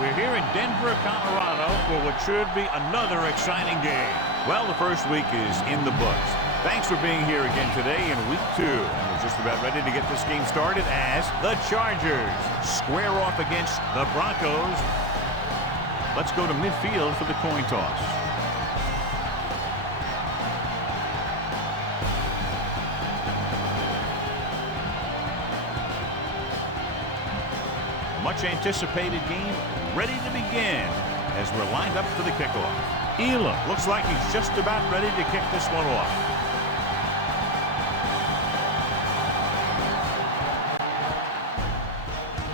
We're here in Denver, Colorado for what should be another exciting game. Well, the first week is in the books. Thanks for being here again today in week 2. And we're just about ready to get this game started as the Chargers square off against the Broncos. Let's go to midfield for the coin toss. Much anticipated game ready to begin as we're lined up for the kickoff. Elam looks like he's just about ready to kick this one off.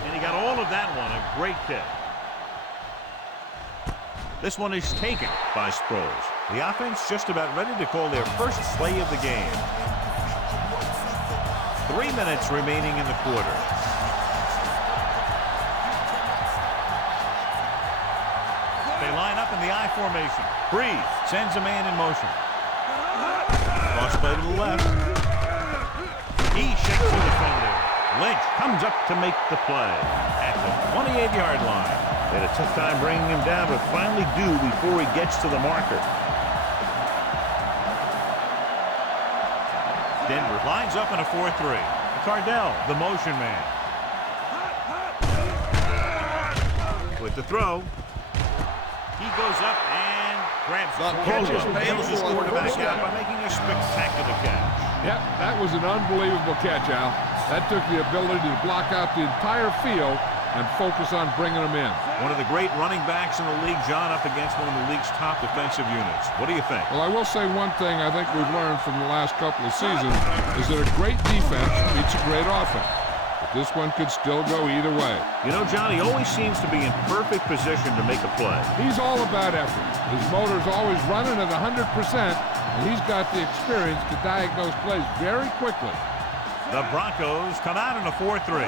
And he got all of that one, a great kick. This one is taken by Sproles. The offense just about ready to call their first play of the game. 3 minutes remaining in the quarter. They line up in the I formation. Breeze sends a man in motion. Cross play to the left. He shakes the defender. Lynch comes up to make the play at the 28-yard line. They had a tough time bringing him down, but finally do before he gets to the marker. Denver lines up in a 4-3. Cardell, the motion man. With the throw. He goes up and grabs the catches, bails his quarterback out by making a spectacular catch. Yep, that was an unbelievable catch, Al. That took the ability to block out the entire field and focus on bringing them in. One of the great running backs in the league, John, up against one of the league's top defensive units. What do you think? Well, I will say one thing I think we've learned from the last couple of seasons is that a great defense beats a great offense. But this one could still go either way. You know, John, he always seems to be in perfect position to make a play. He's all about effort. His motor's always running at 100%, and he's got the experience to diagnose plays very quickly. The Broncos come out in a 4-3.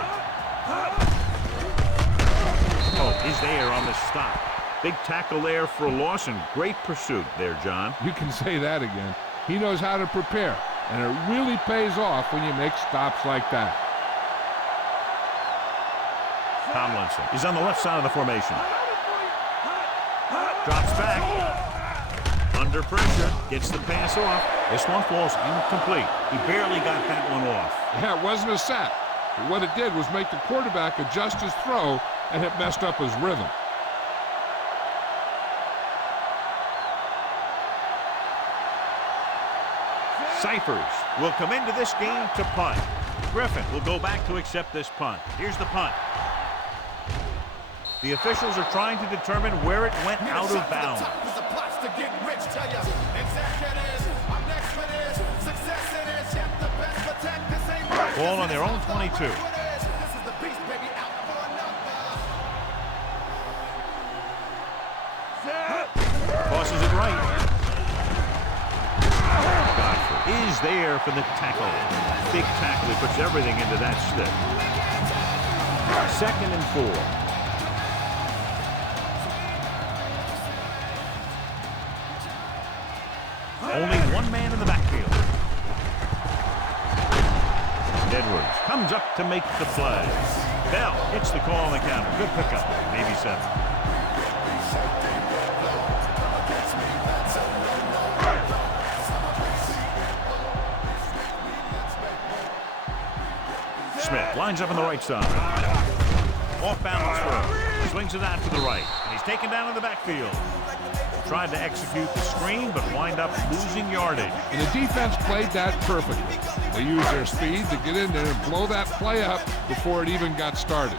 Oh, he's there on the stop. Big tackle there for Lawson. Great pursuit there, John. You can say that again. He knows how to prepare, and it really pays off when you make stops like that. Tomlinson is on the left side of the formation. Drops back. Under pressure. Gets the pass off. This one falls incomplete. He barely got that one off. Yeah, it wasn't a sack. But what it did was make the quarterback adjust his throw, and it messed up his rhythm. Cyphers will come into this game to punt. Griffin will go back to accept this punt. Here's the punt. The officials are trying to determine where it went out of bounds. Ball on their own 22. Tosses it right. Godfrey is there for the tackle. Big tackle. He puts everything into that stick. 2nd and 4. Only one man in the backfield. Edwards comes up to make the play. Bell hits the call on the counter. Good pickup. Maybe 7. Smith lines up on the right side. Off balance throw. Swings it out to the right. And he's taken down in the backfield. Tried to execute the screen, but wind up losing yardage. And the defense played that perfectly. They used their speed to get in there and blow that play up before it even got started.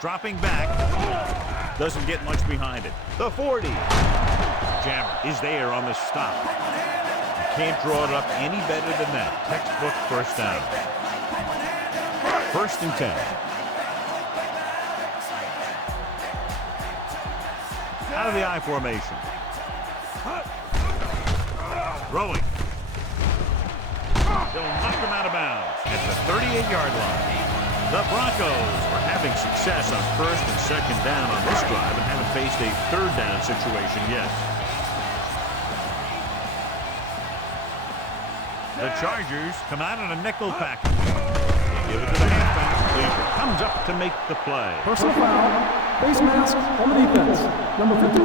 Dropping back. Doesn't get much behind it. The 40. Jammer is there on the stop. Can't draw it up any better than that. Textbook first down. 1st and 10. Out of the I formation. Throwing. They'll knock him out of bounds at the 38-yard line. The Broncos are having success on 1st and 2nd down on this drive and haven't faced a 3rd down situation yet. The Chargers come out in a nickel package. They give it to the halfback. Cleveland comes up to make the play. Personal foul. Face mask on the defense. Number 51.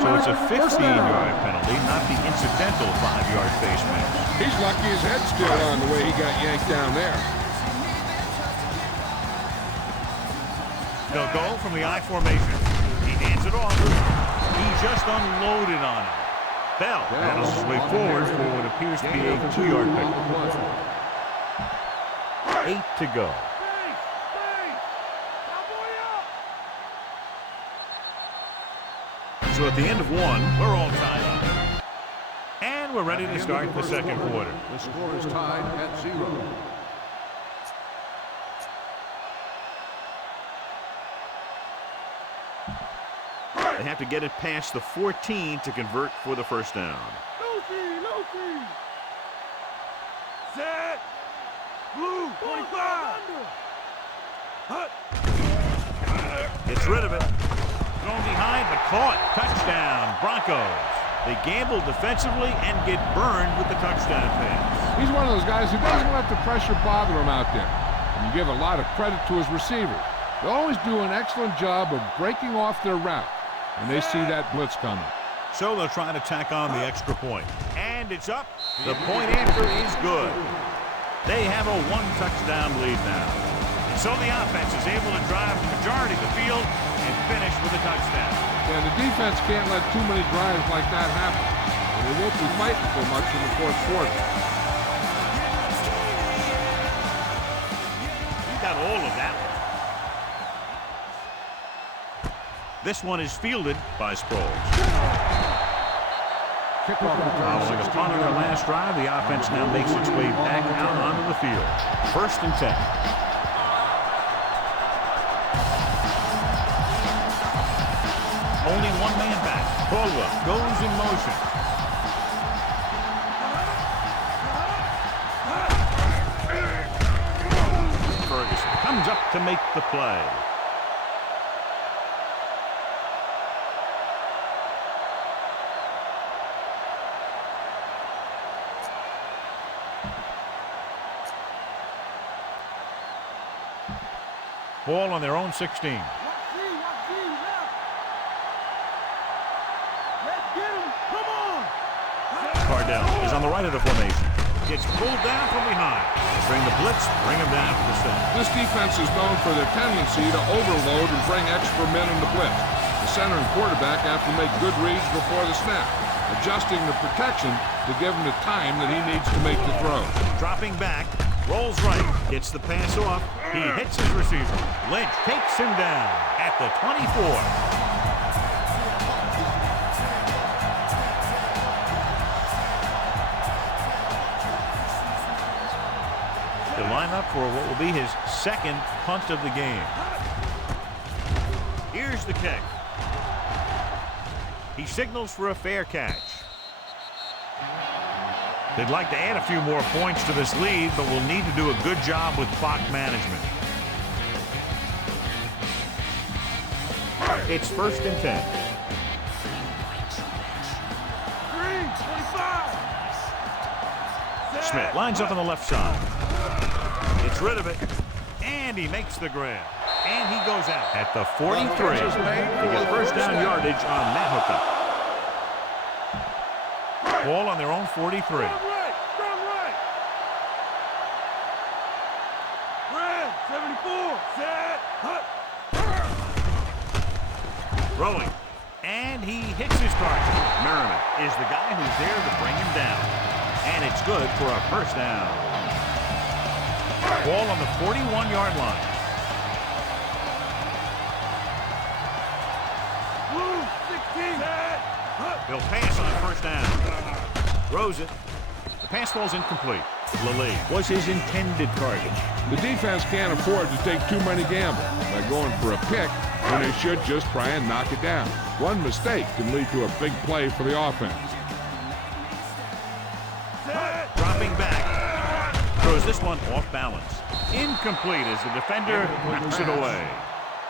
So it's a 15-yard penalty, not the incidental 5-yard face mask. He's lucky his head's still on the way he got yanked down there. They'll go from the I formation. He hands it off. He just unloaded on it. Bell battles his way forward for what appears to be a 2-yard pickup. 8 to go. So at the end of one, we're all tied up. And we're ready to start the second quarter. The score is tied at 0. They have to get it past the 14 to convert for the first down. Lucy. Set. Blue, 25. Gets rid of it. Thrown behind, but caught. Touchdown, Broncos. They gamble defensively and get burned with the touchdown pass. He's one of those guys who doesn't let the pressure bother him out there. And you give a lot of credit to his receivers. They always do an excellent job of breaking off their route when they see that blitz coming. So they'll try to tack on the extra point. And it's up. The point after is good. They have a 1-touchdown lead now. And so the offense is able to drive the majority of the field and finish with a touchdown. Yeah, the defense can't let too many drives like that happen. And they won't be fighting for much in the fourth quarter. You got all of that one. This one is fielded by Sproles. Following a punt on their last drive, the offense now makes its way back out onto the field. 1st and 10. Only one man back. Caldwell goes in motion. Ferguson comes up to make the play. Ball on their own 16. Cardell is on the right of the formation. Gets pulled down from behind. Bring the blitz, bring him down to the center. This defense is known for their tendency to overload and bring extra men in the blitz. The center and quarterback have to make good reads before the snap, adjusting the protection to give him the time that he needs to make the throw. Dropping back, rolls right, gets the pass off. He hits his receiver. Lynch takes him down at the 24. To line up for what will be his second punt of the game. Here's the kick. He signals for a fair catch. They'd like to add a few more points to this lead, but will need to do a good job with clock management. It's 1st and 10. 25. Smith lines up on the left side. Gets rid of it, and he makes the grab. And he goes out at the 43 to get first down yardage on that hookup. Ball on their own 43. Strong right. Red, 74. Set. Hut. Rolling. And he hits his target. Merriman is the guy who's there to bring him down. And it's good for a first down. Ball on the 41-yard line. Blue, 16. Set. Hut. He'll pass on first down. Throws it. The pass falls incomplete. Lilly was his intended target. The defense can't afford to take too many gambles by going for a pick when they should just try and knock it down. One mistake can lead to a big play for the offense. Set. Dropping back. Throws this one off balance. Incomplete as the defender knocks it away.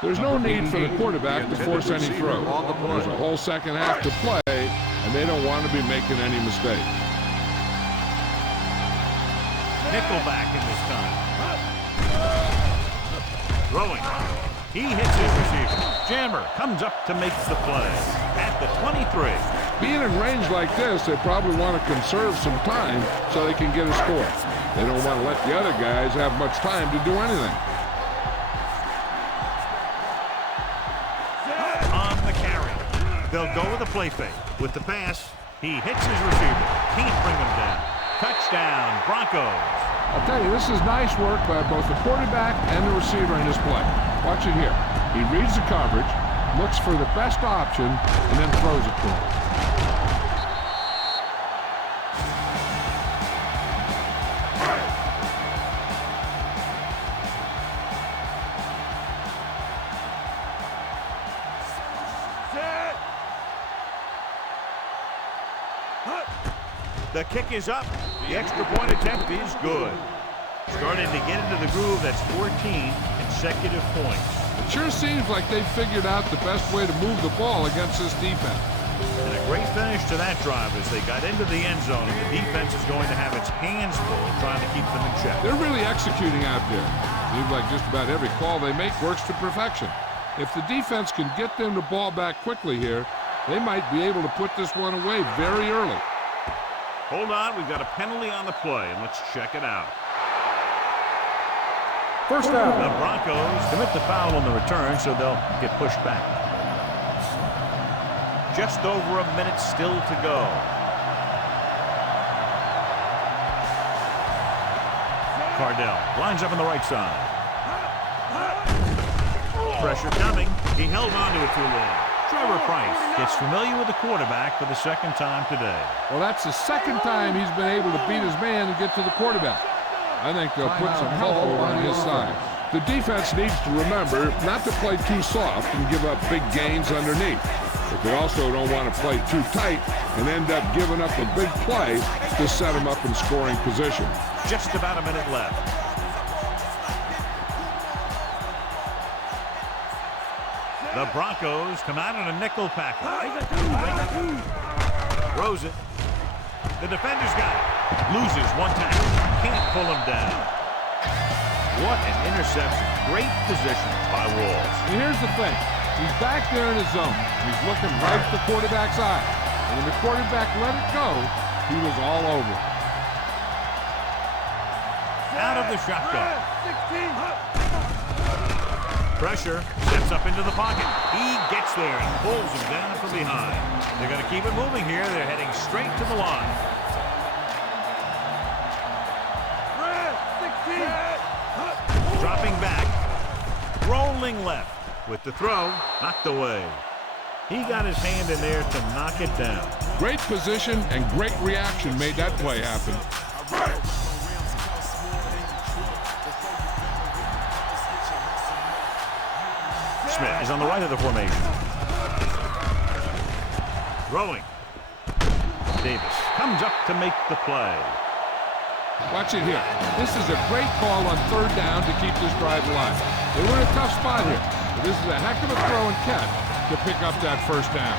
There's no need for the quarterback to force any throw. There's a whole second half to play, and they don't want to be making any mistakes. Nickelback in this time. Throwing. He hits his receiver. Jammer comes up to make the play at the 23. Being in range like this, they probably want to conserve some time so they can get a score. They don't want to let the other guys have much time to do anything. On the carry. They'll go with a play fake. With the pass, he hits his receiver. Can't bring him down. Touchdown, Broncos. I'll tell you, this is nice work by both the quarterback and the receiver in this play. Watch it here. He reads the coverage, looks for the best option, and then throws it to him. The kick is up. The extra point attempt is good. Starting to get into the groove. That's 14 consecutive points. It sure seems like they've figured out the best way to move the ball against this defense. And a great finish to that drive as they got into the end zone, and the defense is going to have its hands full trying to keep them in check. They're really executing out there. Seems like just about every call they make works to perfection. If the defense can get them the ball back quickly here, they might be able to put this one away very early. Hold on, we've got a penalty on the play, and let's check it out. First down. The Broncos commit the foul on the return, so they'll get pushed back. Just over a minute still to go. Cardell lines up on the right side. Pressure coming. He held on to it too long. Trevor Price gets familiar with the quarterback for the second time today. Well, that's the second time he's been able to beat his man and get to the quarterback. I think they'll put some help over on his side. The defense needs to remember not to play too soft and give up big gains underneath. But they also don't want to play too tight and end up giving up a big play to set them up in scoring position. Just about a minute left. The Broncos come out in a nickel package. Throws it. The defender's got it. Loses one tackle. Can't pull him down. What an interception. Great position by Walls. And here's the thing. He's back there in his zone. He's looking right at the quarterback's eye. And when the quarterback let it go, he was all over. Out of the shotgun. 16. Pressure, steps up into the pocket. He gets there and pulls him down from behind. They're going to keep it moving here. They're heading straight to the line. Dropping back. Rolling left. With the throw, knocked away. He got his hand in there to knock it down. Great position and great reaction made that play happen. Smith is on the right of the formation. Throwing. Davis comes up to make the play. Watch it here. This is a great call on third down to keep this drive alive. They were in a tough spot here, but this is a heck of a throw and catch to pick up that first down.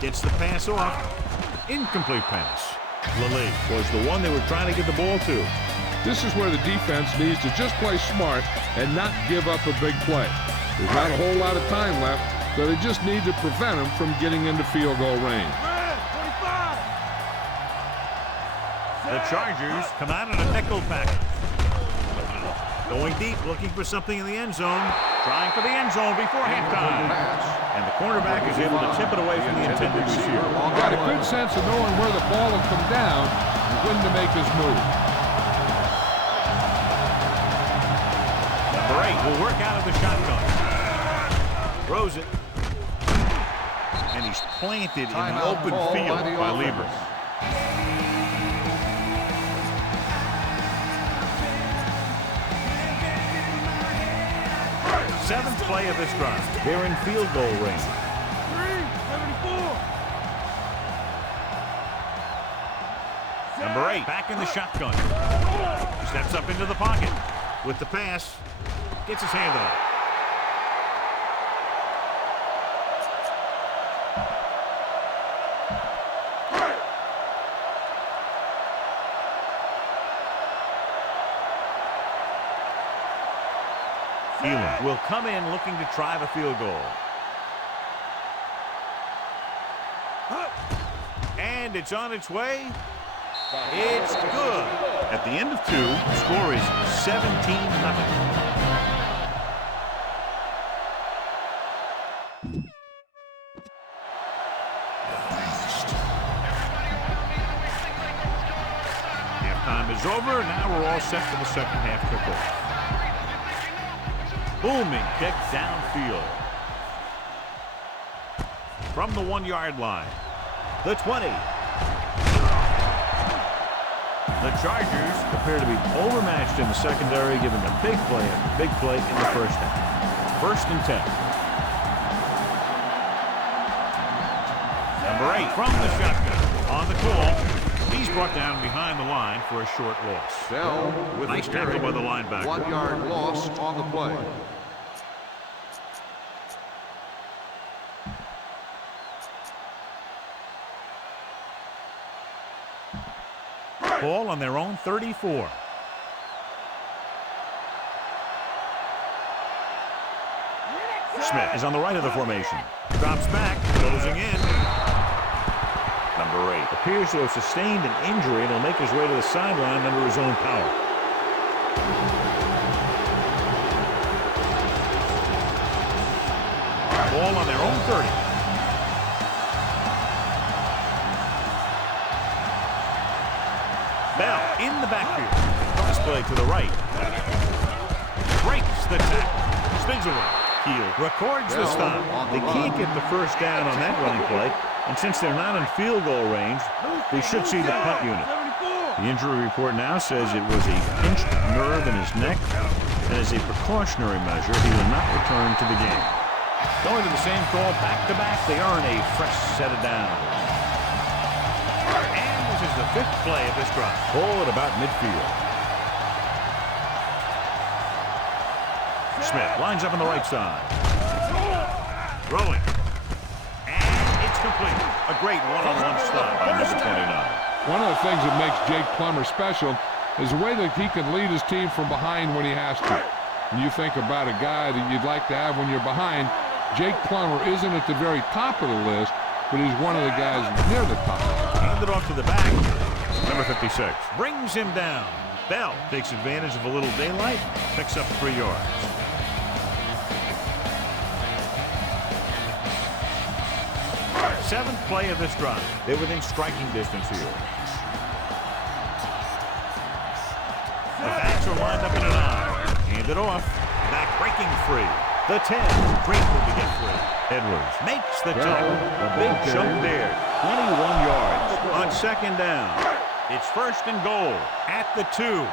Gets the pass off. Incomplete pass. Lilly was the one they were trying to get the ball to. This is where the defense needs to just play smart and not give up a big play. There's not a whole lot of time left, so they just need to prevent them from getting into field goal range. The Chargers come out in a nickel package. Going deep, looking for something in the end zone. Trying for the end zone before halftime. And the cornerback is able to tip it away from the intended receiver. Got a good sense of knowing where the ball will come down and when to make his move. Number 8 will work out of the shotgun. Throws it. And he's planted in the open field by Lieber. Seventh play of this drive. They're in field goal range. 374. Number 8 back in the shotgun. Steps up into the pocket. With the pass. Gets his hand on it. Elam will come in looking to try the field goal. And it's on its way. It's good. At the end of 2, the score is 17-0. Halftime is over. Now we're all set for the second half kickoff. Booming kick downfield. From the 1-yard line. The 20. The Chargers appear to be overmatched in the secondary, giving a big play in the first half. 1st and 10. Number 8 from the shotgun. On the call. He's brought down behind the line for a short loss. Bell with Nice a tackle carry. by the linebacker. 1-yard loss on the play. Ball on their own 34. Smith is on the right of the formation. Drops back, closing in. Number 8 appears to have sustained an injury and will make his way to the sideline under his own power. Ball on their own 30. Bell in the backfield. This play to the right. Breaks the tackle. Spins away. Heel records the stop. They can't get the first down on that running play, and since they're not in field goal range, they should see the punt unit. The injury report now says it was a pinched nerve in his neck, and as a precautionary measure, he will not return to the game. Going to the same call back-to-back, they earn a fresh set of downs. And this is the 5th play of this drive. Ball at about midfield. Smith lines up on the right side. Throwing. And it's complete. A great one-on-one stop by number 29. One of the things that makes Jake Plummer special is the way that he can lead his team from behind when he has to. When you think about a guy that you'd like to have when you're behind, Jake Plummer isn't at the very top of the list, but he's one of the guys near the top. Handed off to the back. Number 56 brings him down. Bell takes advantage of a little daylight, picks up 3 yards. Seventh play of this drive. They're within striking distance here. The backs are lined up in an eye. Handed off. Back breaking free. The 10. Greenwood to get free. Edwards makes the tackle. A big chunk there. 21 yards on 2nd down. It's 1st and goal at the 2.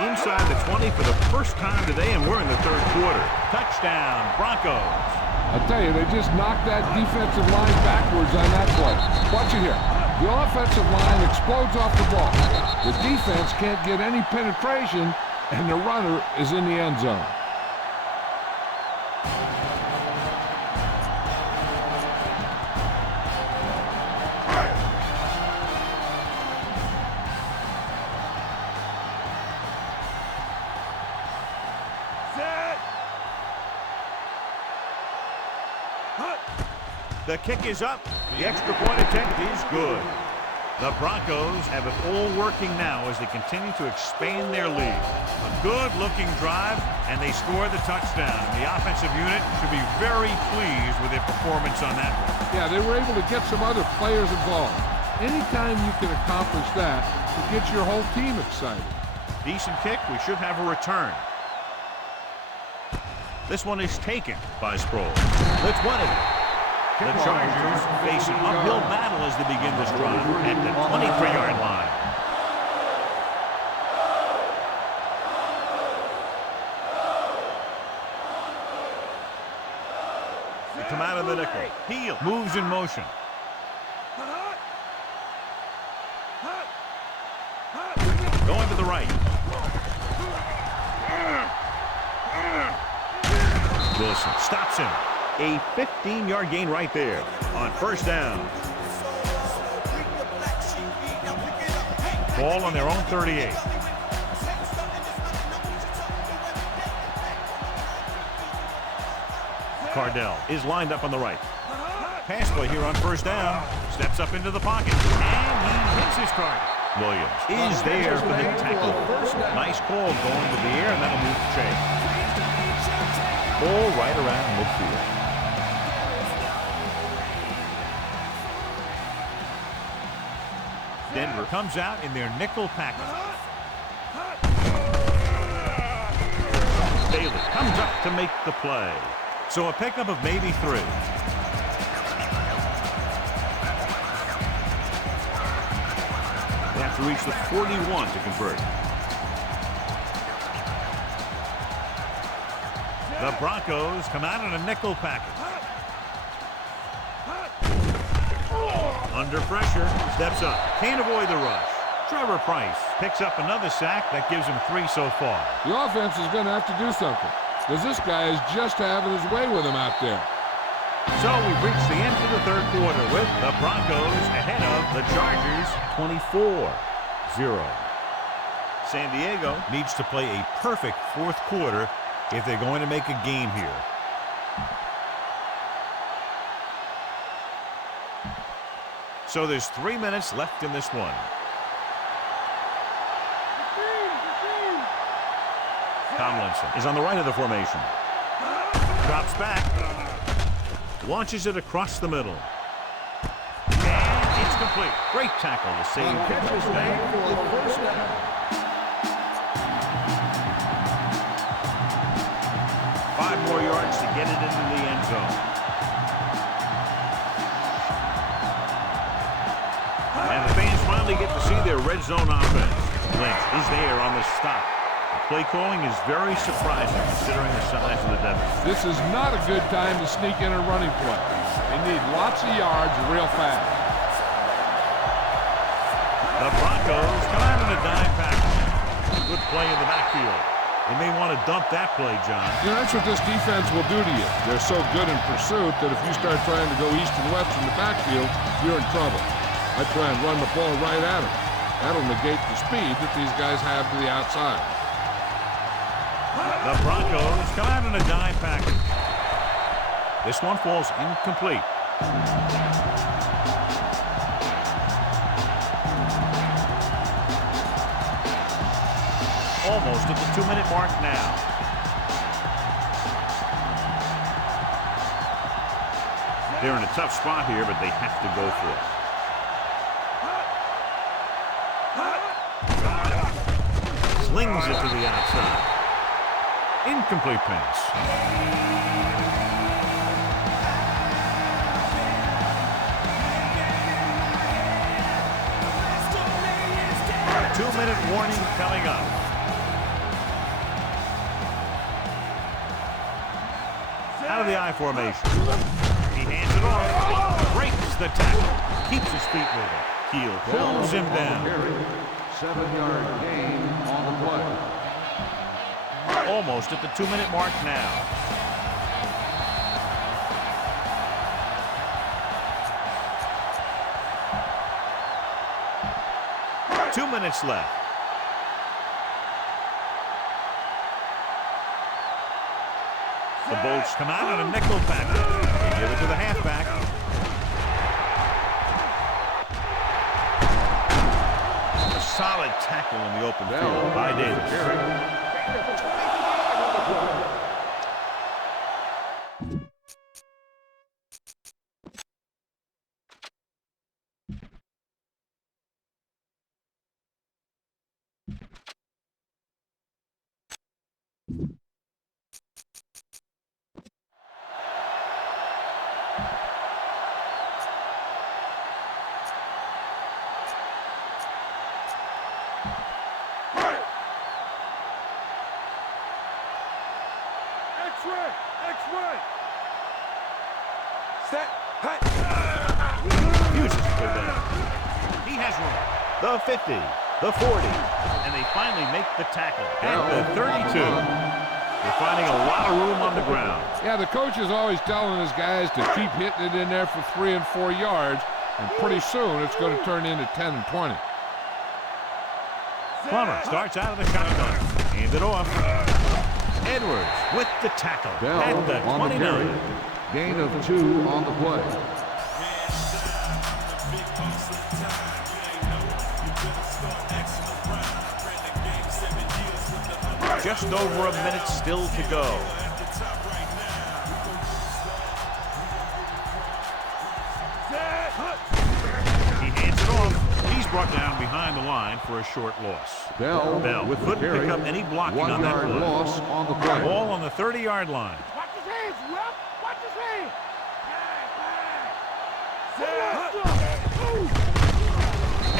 Inside the 20 for the first time today, and we're in the 3rd quarter. Touchdown, Broncos. I tell you, they just knocked that defensive line backwards on that play. Watch it here. The offensive line explodes off the ball. The defense can't get any penetration, and the runner is in the end zone. The kick is up. The extra point attempt is good. The Broncos have it all working now as they continue to expand their lead. A good-looking drive, and they score the touchdown. The offensive unit should be very pleased with their performance on that one. Yeah, they were able to get some other players involved. Anytime you can accomplish that, it gets your whole team excited. Decent kick. We should have a return. This one is taken by Sproul. The 20. The Chargers face an uphill battle as they begin this drive at the 23-yard line. They come out of the nickel. Heel moves in motion. Going to the right. Wilson stops him. A 15-yard gain right there on 1st down. Ball on their own 38. Cardell is lined up on the right. Pass play here on first down. Steps up into the pocket, and he hits his target. Williams is there for the tackle. Nice call going to the air, and that'll move the chain. Ball right around midfield. Denver comes out in their nickel package. Bailey comes up to make the play. So a pickup of maybe 3. They have to reach the 41 to convert. The Broncos come out in a nickel package. Under pressure, steps up, can't avoid the rush. Trevor Price picks up another sack. That gives him 3 so far. The offense is going to have to do something, because this guy is just having his way with him out there. So we've reached the end of the third quarter with the Broncos ahead of the Chargers 24-0. San Diego needs to play a perfect fourth quarter if they're going to make a game here. So there's 3 minutes left in this one. Tomlinson is on the right of the formation. Drops back. Launches it across the middle. And it's complete. Great tackle to save Pittsburgh's day. 5 more yards to get it into the end zone. And the fans finally get to see their red zone offense. Lynch is there on the stop. Play calling is very surprising considering the size of the deficit. This is not a good time to sneak in a running play. They need lots of yards real fast. The Broncos come out in a dime package. Good play in the backfield. They may want to dump that play, John. You know, that's what this defense will do to you. They're so good in pursuit that if you start trying to go east and west from the backfield, you're in trouble. I try and run the ball right at them. That'll negate the speed that these guys have to the outside. The Broncos come out in a dime package. This one falls incomplete. Almost at the 2-minute mark now. They're in a tough spot here, but they have to go for it. Slings it to the outside. Incomplete pass. A 2-minute warning coming up. Out of the I formation. He hands it off. Breaks the tackle. Keeps his feet moving. Keel pulls him down. 7-yard gain on the play. Almost at the 2-minute mark now. Two minutes left. The Bolts come out on a nickel package. They give it to the halfback. A solid tackle in the open field by Davis. X-ray! Set! Uses to go down. He has room. The 50, the 40, and they finally make the tackle at the 32. They're finding a lot of room on the ground. Yeah, the coach is always telling his guys to keep hitting it in there for 3 and 4 yards, and pretty soon it's going to turn into 10 and 20. Plummer starts out of the shotgun. Hand it off. Edwards with the tackle Bell at the on the 29. carry. Gain of 2 on the play. Just over a minute still to go. He hands it off. He's brought down behind the line for a short loss. Bell with the couldn't carry. pick up any blocking 1 on that yard play. loss on the play. Ball on the 30-yard line. Watch his hands, Rep. Watch his hands.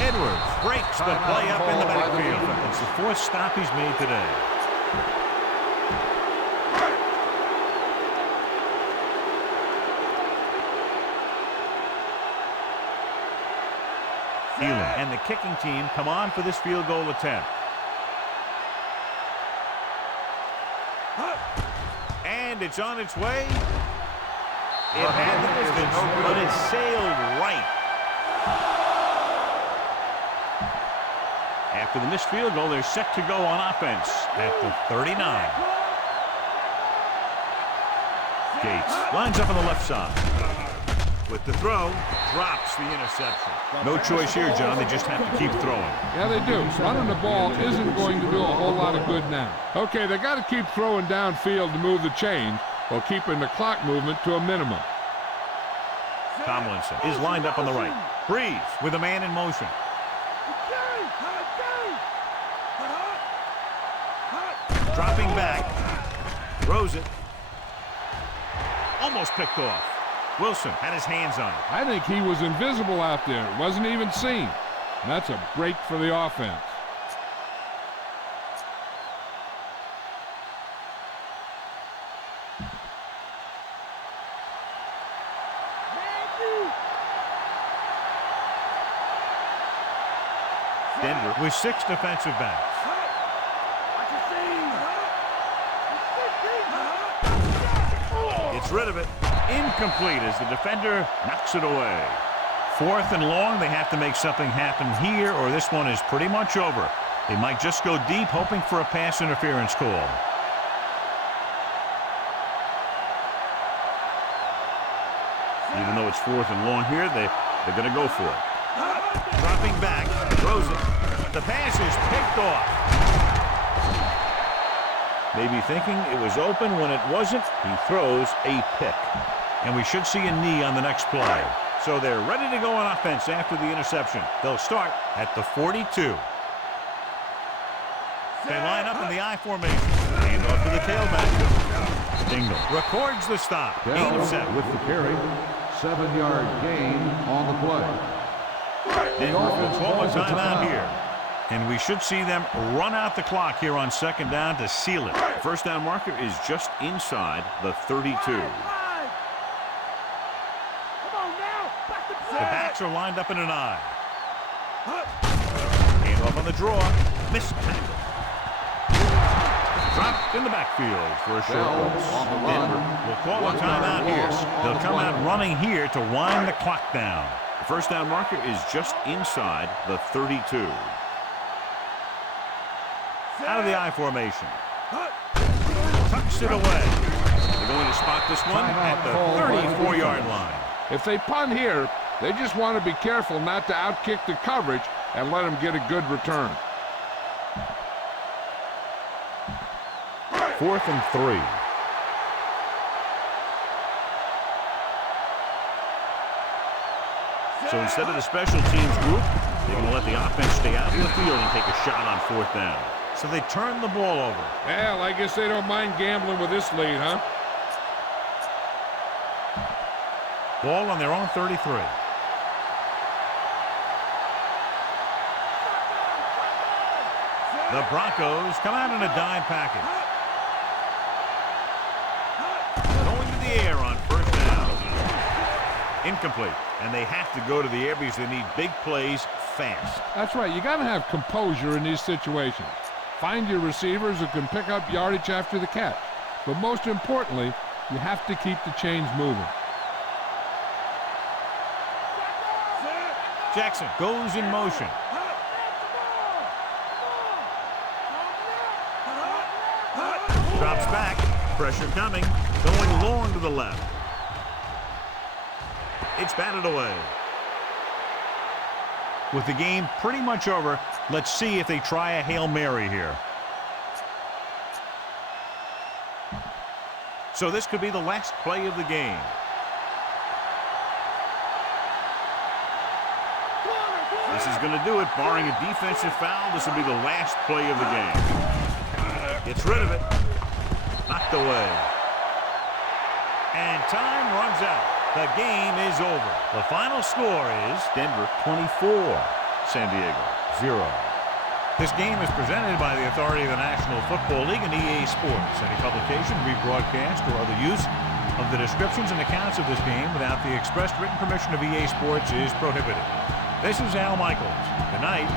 Edwards breaks the Timeout play up in the called by the backfield. defense. It's the 4th stop he's made today. Thielen and the kicking team come on for this field goal attempt. And it's on its way. It had the distance, but it sailed right. After the missed field goal, they're set to go on offense at the 39. Gates lines up on the left side. With the throw, drops the interception. No choice here, John. They just have to keep throwing. Yeah, they do. Running the ball isn't going to do a whole lot of good now. Okay, they got to keep throwing downfield to move the chains while keeping the clock movement to a minimum. Tomlinson is lined up on the right. Breeze with a man in motion. Dropping back. Throws it. Almost picked off. Wilson had his hands on it. I think he was invisible out there. It wasn't even seen. And that's a break for the offense. Denver with 6 defensive backs. Gets rid of it. Incomplete as the defender knocks it away. 4th and long. They have to make something happen here, or this one is pretty much over. They might just go deep, hoping for a pass interference call. Even though it's 4th and long here, they're going to go for it. Dropping back, throws it. The pass is picked off. Maybe thinking it was open when it wasn't. He throws a pick. And we should see a knee on the next play. So they're ready to go on offense after the interception. They'll start at the 42. They line up in the I formation. Hand off to the tailback. Dingle records the stop. Gain of 7. With the carry. 7-yard gain on the play. Denver will call a timeout here. And we should see them run out the clock here on 2nd down to seal it. First down marker is just inside the 32. The backs are lined up in an I. Hand off on the draw. Missed tackle. Dropped in the backfield for a short loss. Denver will call a timeout here. They'll come out running here to wind the clock down. The first down marker is just inside the 32. Out of the I formation. Tucks it away. They're going to spot this one at the 34-yard line. If they punt here, they just want to be careful not to outkick the coverage and let them get a good return. 4th and 3. So instead of the special teams group, they're going to let the offense stay out in the field and take a shot on 4th down. So they turn the ball over. Well, I guess they don't mind gambling with this lead, huh? Ball on their own 33. The Broncos come out in a dime package. Going to the air on 1st down. Incomplete. And they have to go to the air because they need big plays fast. That's right. You got to have composure in these situations. Find your receivers who can pick up yardage after the catch. But most importantly, you have to keep the chains moving. Jackson goes in motion. Drops back. Pressure coming. Going long to the left. It's batted away. With the game pretty much over, let's see if they try a Hail Mary here. So this could be the last play of the game. This is going to do it. Barring a defensive foul, this will be the last play of the game. Gets rid of it. Knocked away. And time runs out. The game is over. The final score is Denver 24, San Diego 0. This game is presented by the authority of the National Football League and EA Sports. Any publication, rebroadcast, or other use of the descriptions and accounts of this game without the expressed written permission of EA Sports is prohibited. This is Al Michaels. Good night.